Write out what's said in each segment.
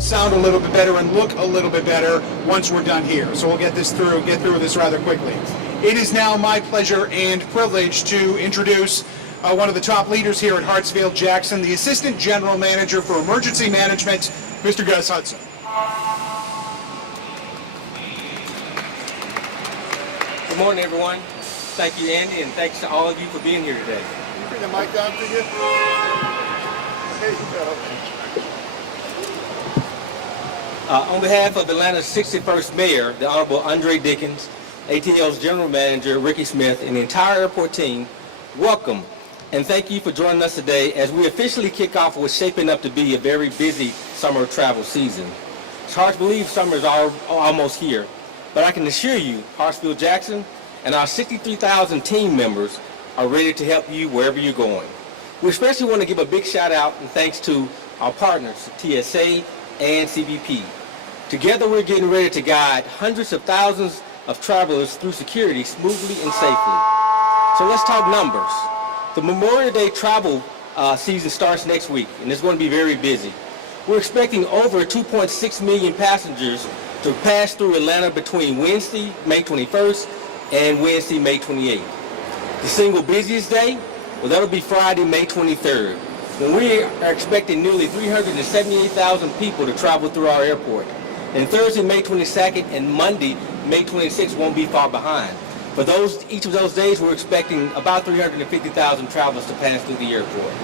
sound a little bit better and look a little bit better once we're done here. So we'll get through this rather quickly. It is now my pleasure and privilege to introduce one of the top leaders here at Hartsfield-Jackson, the Assistant General Manager for Emergency Management, Mr. Gus Hudson. Good morning, everyone. Thank you, Andy, and thanks to all of you for being here today. Can you bring the mic down to you? There you go. On behalf of Atlanta's 61st Mayor, the Honorable Andre Dickens, ATL's General Manager, Ricky Smith, and the entire airport team, welcome and thank you for joining us today as we officially kick off what's shaping up to be a very busy summer travel season. It's hard to believe summer is almost here, but I can assure you, Hartsfield-Jackson and our 63,000 team members are ready to help you wherever you're going. We especially want to give a big shout out and thanks to our partners, TSA and CBP. Together we're getting ready to guide hundreds of thousands of travelers through security smoothly and safely. So let's talk numbers. The Memorial Day travel season starts next week, and it's going to be very busy. We're expecting over 2.6 million passengers to pass through Atlanta between Wednesday, May 21st, and Wednesday, May 28th. The single busiest day, well, that'll be Friday, May 23rd, when we are expecting nearly 378,000 people to travel through our airport. And Thursday, May 22nd, and Monday, May 26th won't be far behind. For each of those days, we're expecting about 350,000 travelers to pass through the airport.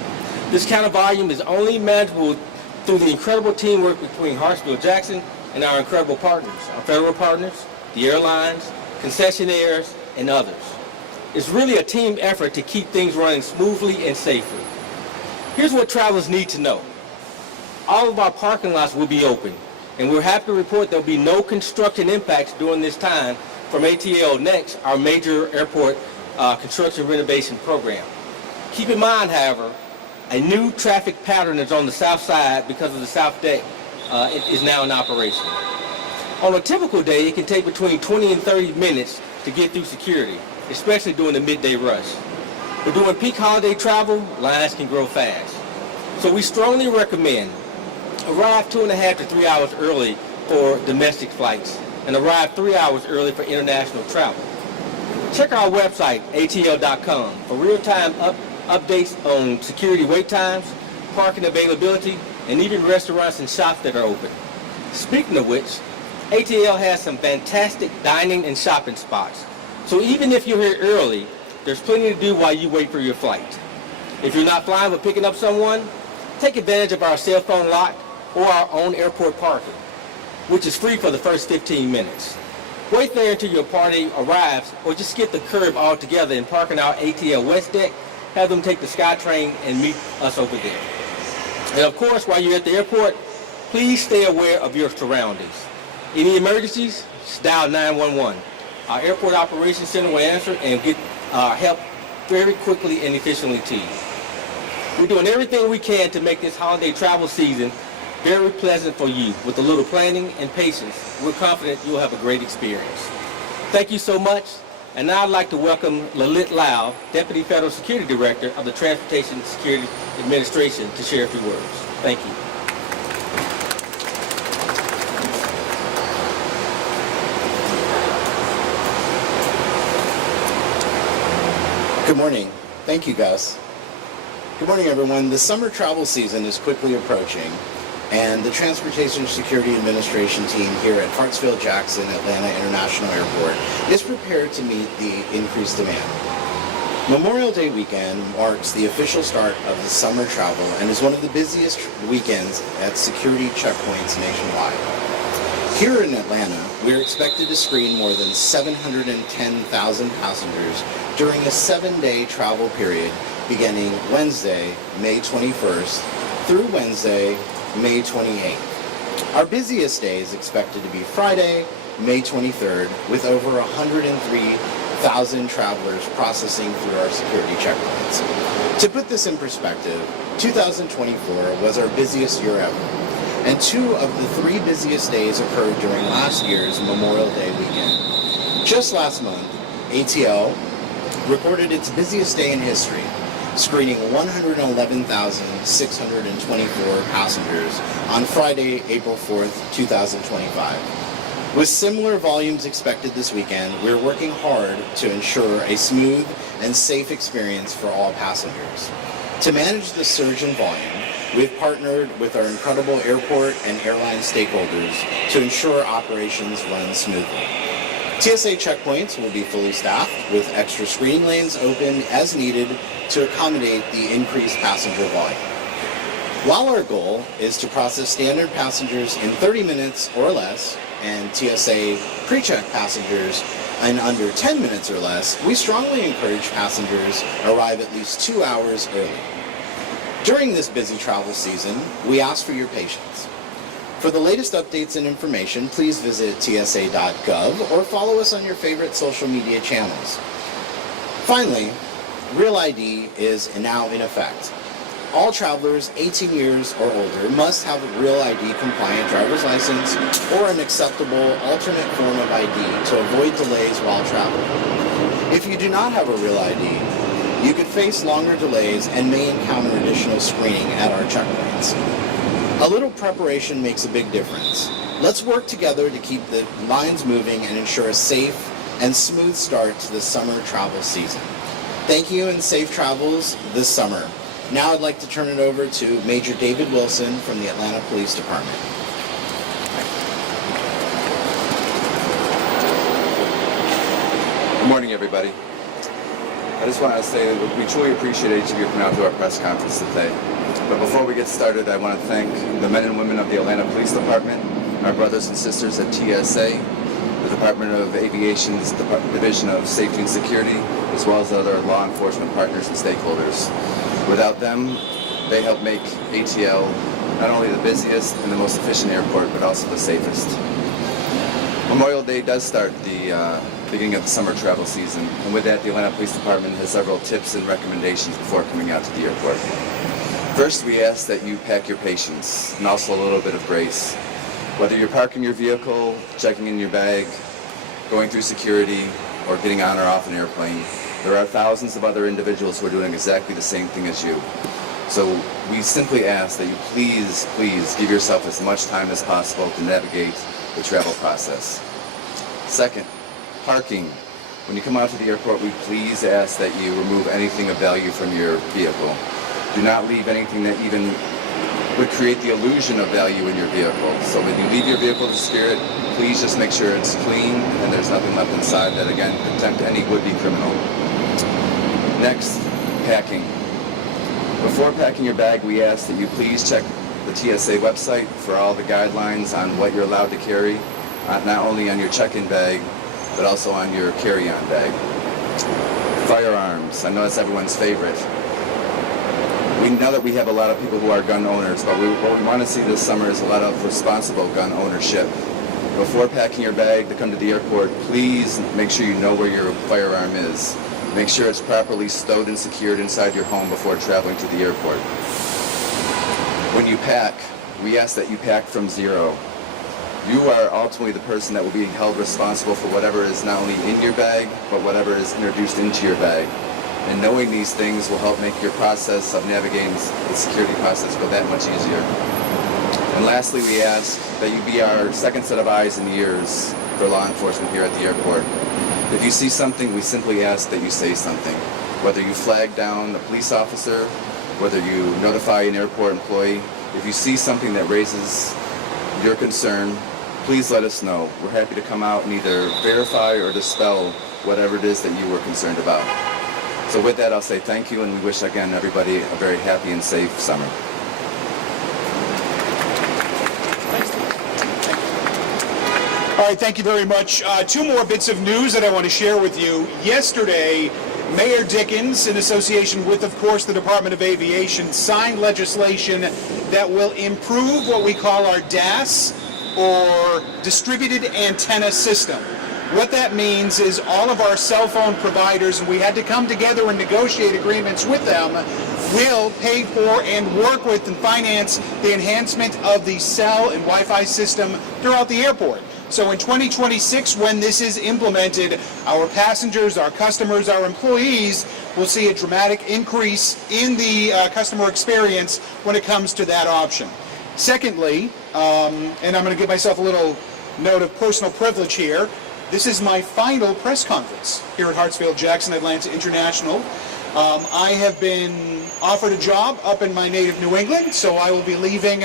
This kind of volume is only manageable through the incredible teamwork between Hartsfield-Jackson and our incredible partners, our federal partners, the airlines, concessionaires, and others. It's really a team effort to keep things running smoothly and safely. Here's what travelers need to know. All of our parking lots will be open, and we're happy to report there'll be no construction impacts during this time from ATL Next, our major airport construction renovation program. Keep in mind, however, a new traffic pattern is on the south side because of the south deck. It is now in operation. On a typical day, it can take between 20 and 30 minutes to get through security, especially during the midday rush. But during peak holiday travel, lines can grow fast. So we strongly recommend arrive 2.5 to 3 hours early for domestic flights and arrive 3 hours early for international travel. Check our website, atl.com, for real-time updates on security wait times, parking availability, and even restaurants and shops that are open. Speaking of which, ATL has some fantastic dining and shopping spots. So even if you're here early, there's plenty to do while you wait for your flight. If you're not flying but picking up someone, take advantage of our cell phone lock or our own airport parking, which is free for the first 15 minutes. Wait there until your party arrives, or just skip the curb altogether and park in our ATL West deck, have them take the SkyTrain and meet us over there. And of course, while you're at the airport, please stay aware of your surroundings. Any emergencies, just dial 911. Our airport operations center will answer and get help very quickly and efficiently to you. We're doing everything we can to make this holiday travel season very pleasant for you. With a little planning and patience, we're confident you'll have a great experience. Thank you so much. And now I'd like to welcome Lalit Lau, Deputy Federal Security Director of the Transportation Security Administration, to share a few words. Thank you. Good morning. Thank you, Gus. Good morning, everyone. The summer travel season is quickly approaching, and the Transportation Security Administration team here at Hartsfield-Jackson Atlanta International Airport is prepared to meet the increased demand. Memorial Day weekend marks the official start of the summer travel and is one of the busiest weekends at security checkpoints nationwide. Here in Atlanta, we're expected to screen more than 710,000 passengers during a 7-day travel period beginning Wednesday, May 21st through Wednesday, May 28th. Our busiest day is expected to be Friday, May 23rd, with over 103,000 travelers processing through our security checkpoints. To put this in perspective, 2024 was our busiest year ever, and 2 of the 3 busiest days occurred during last year's Memorial Day weekend. Just last month, ATL recorded its busiest day in history, screening 111,624 passengers on Friday, April 4th, 2025. With similar volumes expected this weekend, we're working hard to ensure a smooth and safe experience for all passengers. To manage the surge in volume, we've partnered with our incredible airport and airline stakeholders to ensure operations run smoothly. TSA checkpoints will be fully staffed with extra screening lanes open as needed to accommodate the increased passenger volume. While our goal is to process standard passengers in 30 minutes or less and TSA pre-check passengers in under 10 minutes or less, we strongly encourage passengers arrive at least 2 hours early. During this busy travel season, we ask for your patience. For the latest updates and information, please visit tsa.gov or follow us on your favorite social media channels. Finally, Real ID is now in effect. All travelers 18 years or older must have a Real ID compliant driver's license or an acceptable alternate form of ID to avoid delays while traveling. If you do not have a Real ID, you could face longer delays and may encounter additional screening at our checkpoints. A little preparation makes a big difference. Let's work together to keep the lines moving and ensure a safe and smooth start to the summer travel season. Thank you and safe travels this summer. Now I'd like to turn it over to Major David Wilson from the Atlanta Police Department. Good morning, everybody. I just want to say that we truly appreciate each of you coming out to our press conference today. But before we get started, I want to thank the men and women of the Atlanta Police Department, our brothers and sisters at TSA, the Department of Aviation's Division of Safety and Security, as well as other law enforcement partners and stakeholders. Without them, they help make ATL not only the busiest and the most efficient airport, but also the safest. Memorial Day does start the beginning of the summer travel season, and with that, the Atlanta Police Department has several tips and recommendations before coming out to the airport. First, we ask that you pack your patience and also a little bit of grace. Whether you're parking your vehicle, checking in your bag, going through security, or getting on or off an airplane, there are thousands of other individuals who are doing exactly the same thing as you. So we simply ask that you please give yourself as much time as possible to navigate the travel process. Second, parking. When you come out to the airport, we please ask that you remove anything of value from your vehicle. Do not leave anything that even would create the illusion of value in your vehicle. So when you leave your vehicle to Spirit, please just make sure it's clean and there's nothing left inside that, again, could tempt any would-be criminal. Next, packing. Before packing your bag, we ask that you please check the TSA website for all the guidelines on what you're allowed to carry, not only on your check-in bag, but also on your carry-on bag. Firearms. I know that's everyone's favorite. We know that we have a lot of people who are gun owners, but what we want to see this summer is a lot of responsible gun ownership. Before packing your bag to come to the airport, please make sure you know where your firearm is. Make sure it's properly stowed and secured inside your home before traveling to the airport. When you pack, we ask that you pack from zero. You are ultimately the person that will be held responsible for whatever is not only in your bag, but whatever is introduced into your bag. And knowing these things will help make your process of navigating the security process go that much easier. And lastly, we ask that you be our second set of eyes and ears for law enforcement here at the airport. If you see something, we simply ask that you say something. Whether you flag down a police officer, whether you notify an airport employee, if you see something that raises your concern, please let us know. We're happy to come out and either verify or dispel whatever it is that you were concerned about. So with that, I'll say thank you, and we wish, again, everybody a very happy and safe summer. All right, thank you very much. Two more bits of news that I want to share with you. Yesterday, Mayor Dickens, in association with, of course, the Department of Aviation, signed legislation that will improve what we call our DAS, or Distributed Antenna System. What that means is all of our cell phone providers, and we had to come together and negotiate agreements with them, will pay for and work with and finance the enhancement of the cell and Wi-Fi system throughout the airport. So in 2026, when this is implemented, our passengers, our customers, our employees will see a dramatic increase in the customer experience when it comes to that option. Secondly, and I'm going to give myself a little note of personal privilege here, this is my final press conference here at Hartsfield-Jackson Atlanta International. I have been offered a job up in my native New England, so I will be leaving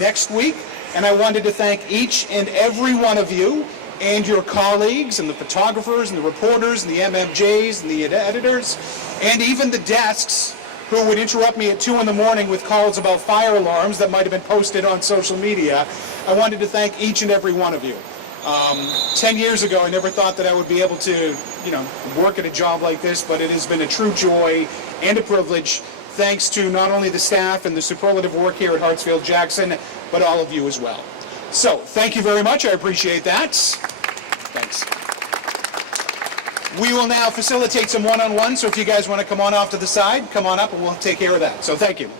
next week. And I wanted to thank each and every one of you and your colleagues and the photographers and the reporters and the MMJs and the editors and even the desks who would interrupt me at 2 in the morning with calls about fire alarms that might have been posted on social media. I wanted to thank each and every one of you. 10 years ago, I never thought that I would be able to, work at a job like this, but it has been a true joy and a privilege, thanks to not only the staff and the superlative work here at Hartsfield-Jackson, but all of you as well. So, thank you very much. I appreciate that. Thanks. We will now facilitate some one-on-one, so if you guys want to come on off to the side, come on up and we'll take care of that. So, thank you.